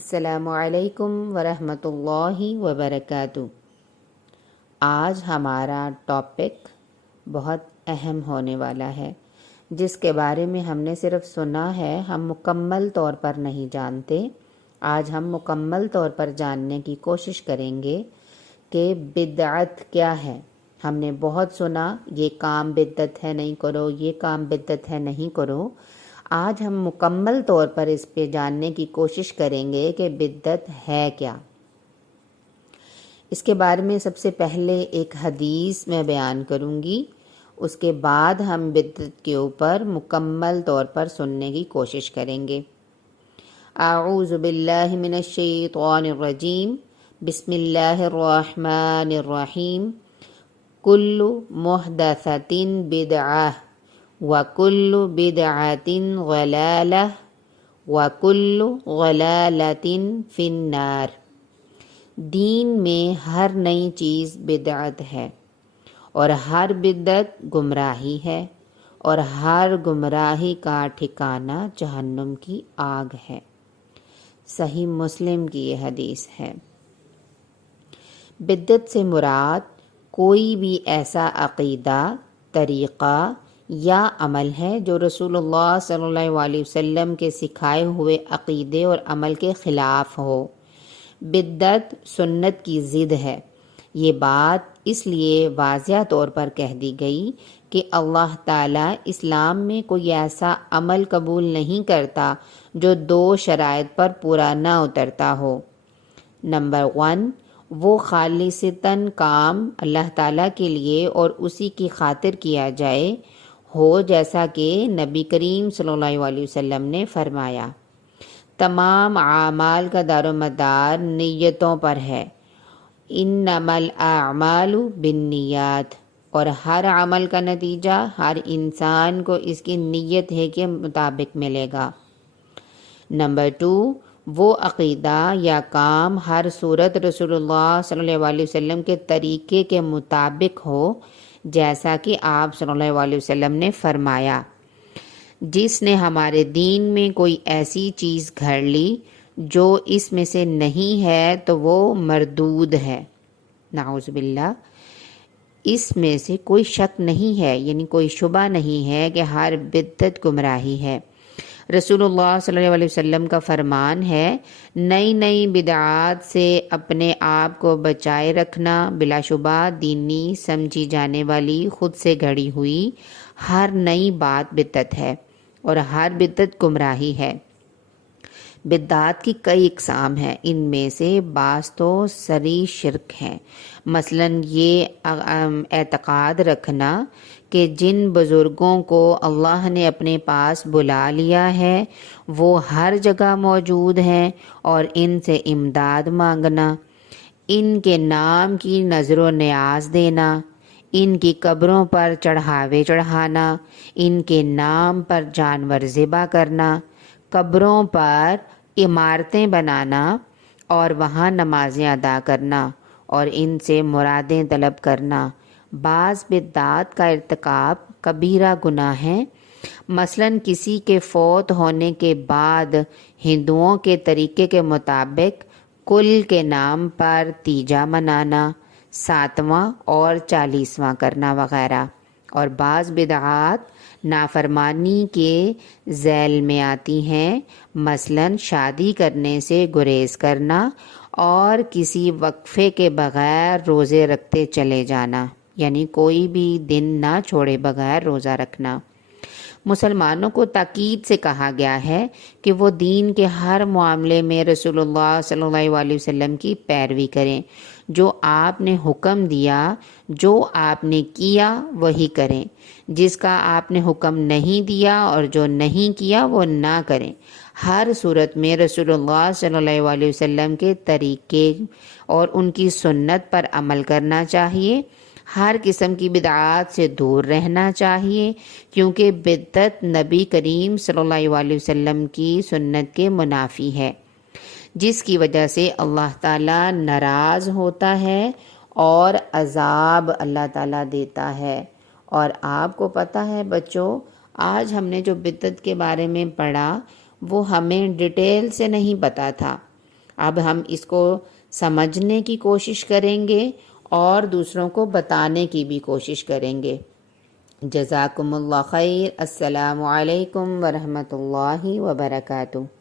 السلام علیکم ورحمۃ اللہ وبرکاتہ۔ آج ہمارا ٹاپک بہت اہم ہونے والا ہے، جس کے بارے میں ہم نے صرف سنا ہے، ہم مکمل طور پر نہیں جانتے۔ آج ہم مکمل طور پر جاننے کی کوشش کریں گے کہ بدعت کیا ہے۔ ہم نے بہت سنا، یہ کام بدعت ہے نہیں کرو، یہ کام بدعت ہے نہیں کرو۔ آج ہم مکمل طور پر اس پہ جاننے کی کوشش کریں گے کہ بدعت ہے کیا۔ اس کے بارے میں سب سے پہلے ایک حدیث میں بیان کروں گی، اس کے بعد ہم بدعت کے اوپر مکمل طور پر سننے کی کوشش کریں گے۔ اعوذ باللہ من الشیطان الرجیم، بسم اللہ الرحمن الرحیم۔ کل محدثۃ بدعہ وَكُلُّ بِدْعَةٍ ضَلَالَةٍ وَكُلُّ ضَلَالَةٍ فِي النَّارِ۔ دین میں ہر نئی چیز بدعت ہے، اور ہر بدعت گمراہی ہے، اور ہر گمراہی کا ٹھکانہ جہنم کی آگ ہے۔ صحیح مسلم کی یہ حدیث ہے۔ بدعت سے مراد کوئی بھی ایسا عقیدہ، طریقہ یا عمل ہے جو رسول اللہ صلی اللہ علیہ وسلم کے سکھائے ہوئے عقیدے اور عمل کے خلاف ہو۔ بدعت سنت کی ضد ہے۔ یہ بات اس لیے واضح طور پر کہہ دی گئی کہ اللہ تعالیٰ اسلام میں کوئی ایسا عمل قبول نہیں کرتا جو دو شرائط پر پورا نہ اترتا ہو۔ نمبر 1، وہ خالصتاً کام اللہ تعالیٰ کے لیے اور اسی کی خاطر کیا جائے ہو، جیسا کہ نبی کریم صلی اللہ علیہ وسلم نے فرمایا۔ تمام اعمال کا دار و مدار نیتوں پر ہے۔ انما الاعمال بالنیات، اور ہر عمل کا نتیجہ ہر انسان کو اس کی نیت ہے کے مطابق ملے گا۔ نمبر 2، وہ عقیدہ یا کام ہر صورت رسول اللہ صلی اللہ علیہ وسلم کے طریقے کے مطابق ہو، جیسا کہ آپ صلی اللہ علیہ وسلم نے فرمایا۔ جس نے ہمارے دین میں کوئی ایسی چیز گھڑ لی جو اس میں سے نہیں ہے تو وہ مردود ہے۔ نعوذ باللہ۔ اس میں سے کوئی شک نہیں ہے، یعنی کوئی شبہ نہیں ہے کہ ہر بدعت گمراہی ہے۔ رسول اللہ صلی اللہ علیہ وسلم کا فرمان ہے، نئی نئی بدعات سے اپنے آپ کو بچائے رکھنا بلا شبہ دینی سمجھی جانے والی خود سے گھڑی ہوئی ہر نئی بات بدعت ہے، اور ہر بدعت گمراہی ہے۔ بدعات کی کئی اقسام ہیں، ان میں سے بعض تو صریح شرک ہیں۔ مثلاً یہ اعتقاد رکھنا کہ جن بزرگوں کو اللہ نے اپنے پاس بلا لیا ہے وہ ہر جگہ موجود ہیں، اور ان سے امداد مانگنا، ان کے نام کی نظر و نیاز دینا، ان کی قبروں پر چڑھاوے چڑھانا، ان کے نام پر جانور ذبح کرنا، قبروں پر عمارتیں بنانا اور وہاں نمازیں ادا کرنا، اور ان سے مرادیں طلب کرنا۔ بعض بدعات کا ارتکاب کبیرہ گناہ ہے۔ مثلاً کسی کے فوت ہونے کے بعد ہندوؤں کے طریقے کے مطابق کل کے نام پر تیجا منانا، 7واں اور 40واں کرنا وغیرہ۔ اور بعض بدعات نافرمانی کے ذیل میں آتی ہیں، مثلاً شادی کرنے سے گریز کرنا اور کسی وقفے کے بغیر روزے رکھتے چلے جانا، یعنی کوئی بھی دن نہ چھوڑے بغیر روزہ رکھنا۔ مسلمانوں کو تاکید سے کہا گیا ہے کہ وہ دین کے ہر معاملے میں رسول اللہ صلی اللہ علیہ وسلم کی پیروی کریں۔ جو آپ نے حکم دیا، جو آپ نے کیا وہی کریں، جس کا آپ نے حکم نہیں دیا اور جو نہیں کیا وہ نہ کریں۔ ہر صورت میں رسول اللہ صلی اللہ علیہ وسلم کے طریقے اور ان کی سنت پر عمل کرنا چاہیے۔ ہر قسم کی بدعات سے دور رہنا چاہیے، کیونکہ بدعت نبی کریم صلی اللہ علیہ وسلم کی سنت کے منافی ہے، جس کی وجہ سے اللہ تعالیٰ ناراض ہوتا ہے اور عذاب اللہ تعالیٰ دیتا ہے۔ اور آپ کو پتہ ہے بچوں، آج ہم نے جو بدعت کے بارے میں پڑھا وہ ہمیں ڈیٹیل سے نہیں پتہ تھا۔ اب ہم اس کو سمجھنے کی کوشش کریں گے اور دوسروں کو بتانے کی بھی کوشش کریں گے۔ جزاکم اللہ خیر۔ السلام علیکم ورحمۃ اللہ وبرکاتہ۔